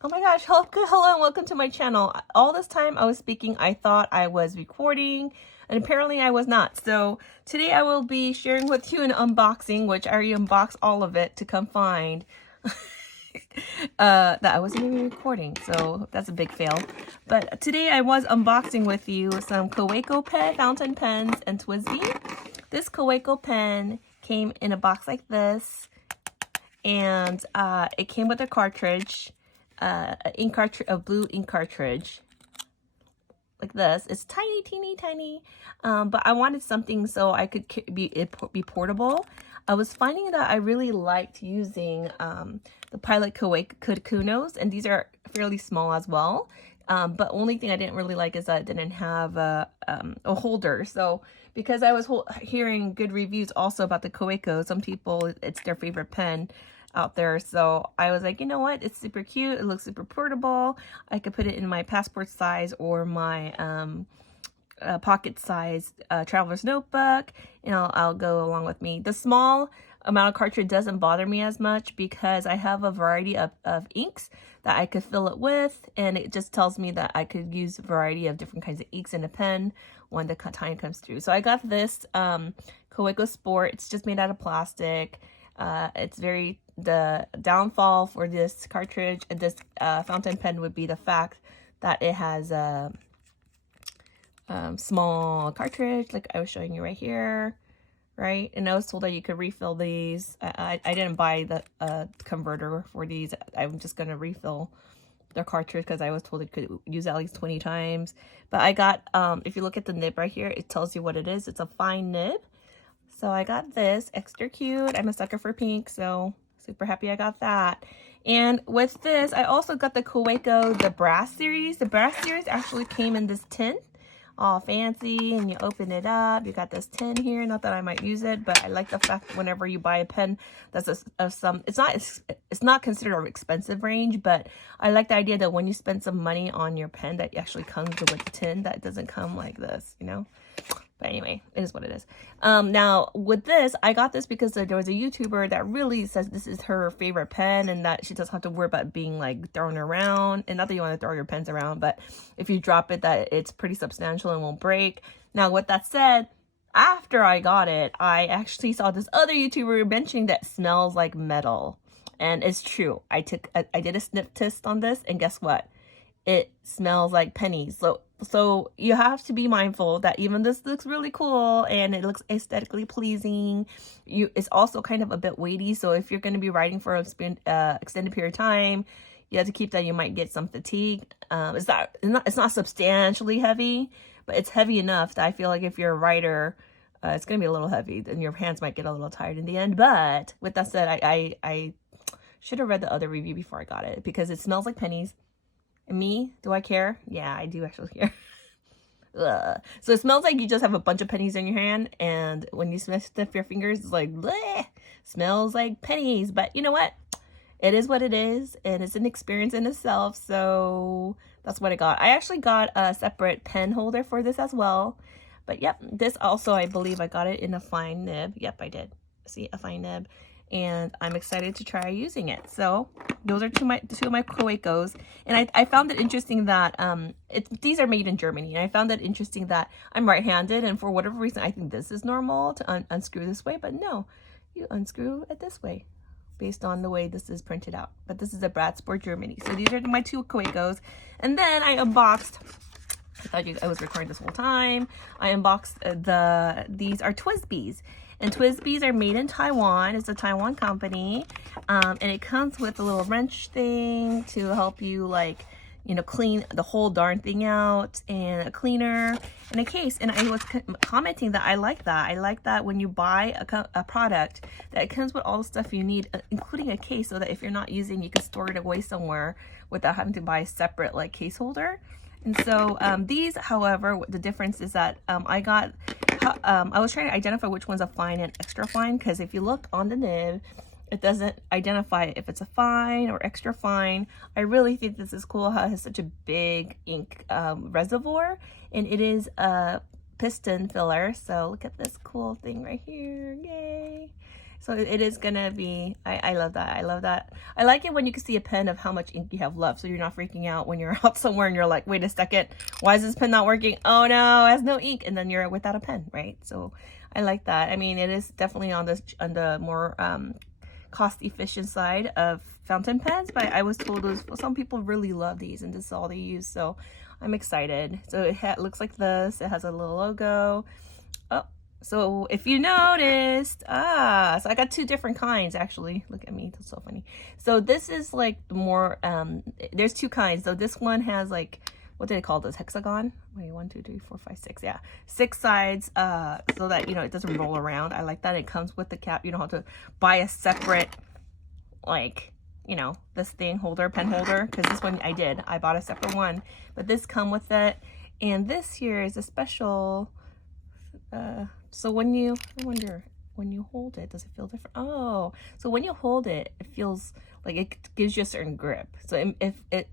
Oh my gosh, hello and welcome to my channel. All this time I was speaking, I thought I was recording, and apparently I was not. So today I will be sharing with you an unboxing, which I already unboxed all of it to come find that I wasn't even recording, so that's a big fail. But today I was unboxing with you some Kaweco pen, fountain pens, and Twsbi. This Kaweco pen came in a box like this, and it came with a cartridge. A blue ink cartridge like this. It's tiny, teeny, tiny, but I wanted something so I could be portable. I was finding that I really liked using the Pilot Kaweco, and these are fairly small as well. But only thing I didn't really like is that it didn't have a holder. So because I was hearing good reviews also about the Kaweco, some people, it's their favorite pen out there. So I was like, you know what? It's super cute. It looks super portable. I could put it in my passport size or my pocket size traveler's notebook, and I'll go along with me. The small amount of cartridge doesn't bother me as much because I have a variety of inks that I could fill it with, and it just tells me that I could use a variety of different kinds of inks in a pen when the time comes through. So I got this Kaweco Sport. It's just made out of plastic. The downfall for this cartridge and this fountain pen would be the fact that it has a small cartridge, like I was showing you right here, right? And I was told that you could refill these. I didn't buy the converter for these. I'm just going to refill the cartridge because I was told it could use at least 20 times. But I got, if you look at the nib right here, it tells you what it is. It's a fine nib. So I got this, extra cute. I'm a sucker for pink, so super happy I got that. And with this, I also got the Kaweco, the brass series. The brass series actually came in this tin, all fancy, and you open it up. You got this tin here. Not that I might use it, but I like the fact that whenever you buy a pen that's it's not considered an expensive range, but I like the idea that when you spend some money on your pen, that actually comes with a tin that doesn't come like this, you know? But anyway, it is what it is. Now, with this, I got this because there was a YouTuber that really says this is her favorite pen and that she doesn't have to worry about being like thrown around. And not that you want to throw your pens around, but if you drop it, that it's pretty substantial and won't break. Now, with that said, after I got it, I actually saw this other YouTuber mentioning that it smells like metal. And it's true. I did a sniff test on this, and guess what? It smells like pennies. So you have to be mindful that even this looks really cool and it looks aesthetically pleasing, it's also kind of a bit weighty. So if you're going to be riding for an extended period of time, you have to keep that. You might get some fatigue. It's not substantially heavy, but it's heavy enough that I feel like if you're a rider, it's going to be a little heavy and your hands might get a little tired in the end. But with that said, I should have read the other review before I got it because it smells like pennies. And me, do I care? Yeah, I do actually care. So it smells like you just have a bunch of pennies in your hand, and when you sniff your fingers, it's like, bleh, smells like pennies. But you know what? It is what it is, and it's an experience in itself, so that's what I got. I actually got a separate pen holder for this as well. But yep, this also, I believe I got it in a fine nib. Yep, I did. See, a fine nib. And I'm excited to try using it. So those are two of my Kawecos, and I found it interesting that these are made in Germany, and I found it interesting that I'm right-handed, and for whatever reason I think this is normal to unscrew this way, but no, you unscrew it this way based on the way this is printed out. But this is a Bradsport Germany. So these are my two Kawecos, and then I unboxed. I thought I was recording this whole time. I unboxed these are Twsbis. And Twsbis are made in Taiwan. It's a Taiwan company. And it comes with a little wrench thing to help you, like, you know, clean the whole darn thing out, and a cleaner and a case. And I was commenting that I like that. I like that when you buy a product that it comes with all the stuff you need, including a case, so that if you're not using, you can store it away somewhere without having to buy a separate like case holder. And so these, however, the difference is that I was trying to identify which one's a fine and extra fine, because if you look on the nib, it doesn't identify if it's a fine or extra fine. I really think this is cool how it has such a big ink reservoir, and it is a piston filler. So look at this cool thing right here. Yay! So it is gonna be, I love that. I love that. I like it when you can see a pen of how much ink you have left, so you're not freaking out when you're out somewhere and you're like, wait a second, why is this pen not working? Oh no, it has no ink, and then you're without a pen, right? So I like that. I mean, it is definitely on the more cost efficient side of fountain pens, but I was told some people really love these and this is all they use, so I'm excited. So it looks like this. It has a little logo. Oh, so if you noticed, so I got two different kinds actually. Look at me, that's so funny. So this is like the more there's two kinds. So this one has like, what do they call this, hexagon? Wait, 1 2 3 4 5 6, yeah, 6 sides, so that, you know, it doesn't roll around. I like that. It comes with the cap. You don't have to buy a separate, like, you know, this thing holder, pen holder, because this one I bought a separate one, but this come with it. And this here is a special, so when you, I wonder, when you hold it, does it feel different? Oh, so when you hold it, it feels like it gives you a certain grip. So if it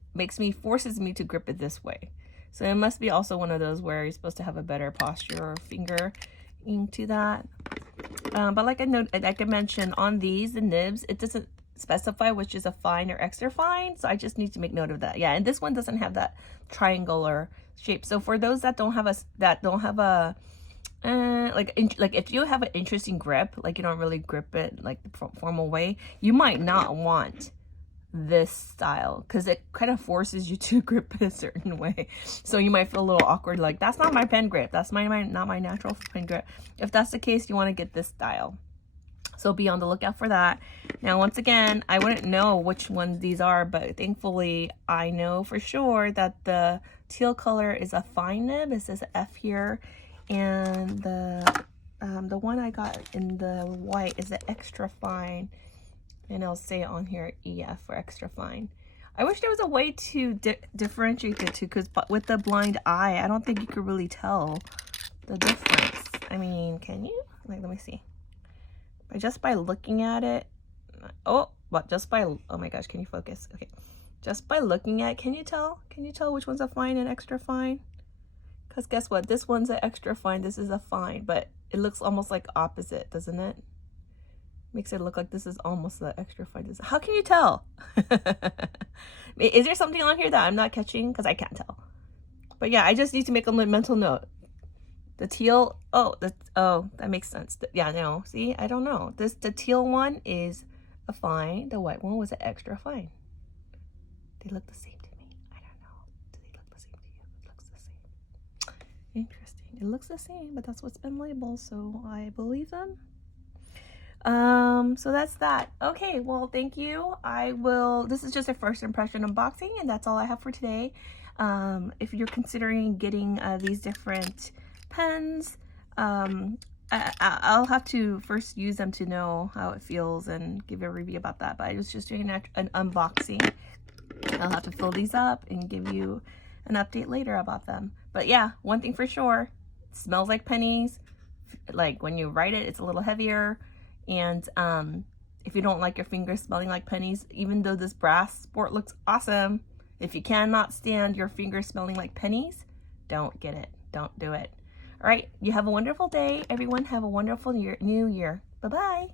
forces me to grip it this way. So it must be also one of those where you're supposed to have a better posture or finger into that. But like I mentioned, on these, the nibs, it doesn't specify which is a fine or extra fine. So I just need to make note of that. Yeah, and this one doesn't have that triangular shape. So for those that don't have a like if you have an interesting grip, like you don't really grip it like the formal way, you might not want this style because it kind of forces you to grip it a certain way. So you might feel a little awkward, like that's not my pen grip, that's not my natural pen grip. If that's the case, you want to get this style. So be on the lookout for that. Now, once again, I wouldn't know which ones these are, but thankfully I know for sure that the teal color is a fine nib. It says F here. And the one I got in the white is the extra fine, and I'll say it on here EF for extra fine. I wish there was a way to differentiate the two, because with the blind eye, I don't think you could really tell the difference. I mean, can you? Like, let me see. But just by looking at it, oh my gosh, can you focus? Okay, just by looking at it, can you tell? Can you tell which one's a fine and extra fine? Because guess what? This one's an extra fine. This is a fine, but it looks almost like opposite, doesn't it? Makes it look like this is almost the extra fine. How can you tell? Is there something on here that I'm not catching? Because I can't tell. But yeah, I just need to make a mental note. The teal, that makes sense. Yeah, no, see, I don't know. The teal one is a fine. The white one was an extra fine. They look the same. Interesting. It looks the same, but that's what's been labeled, so I believe them. So that's that. Okay, well, thank you. This is just a first impression unboxing, and that's all I have for today. If you're considering getting these different pens, I'll have to first use them to know how it feels and give a review about that, but I was just doing an unboxing. I'll have to fill these up and give you an update later about them. But yeah, one thing for sure, it smells like pennies. Like when you write it, it's a little heavier. And if you don't like your fingers smelling like pennies, even though this brass sport looks awesome, if you cannot stand your fingers smelling like pennies, don't get it. Don't do it. All right, you have a wonderful day. Everyone have a wonderful new year. Bye-bye.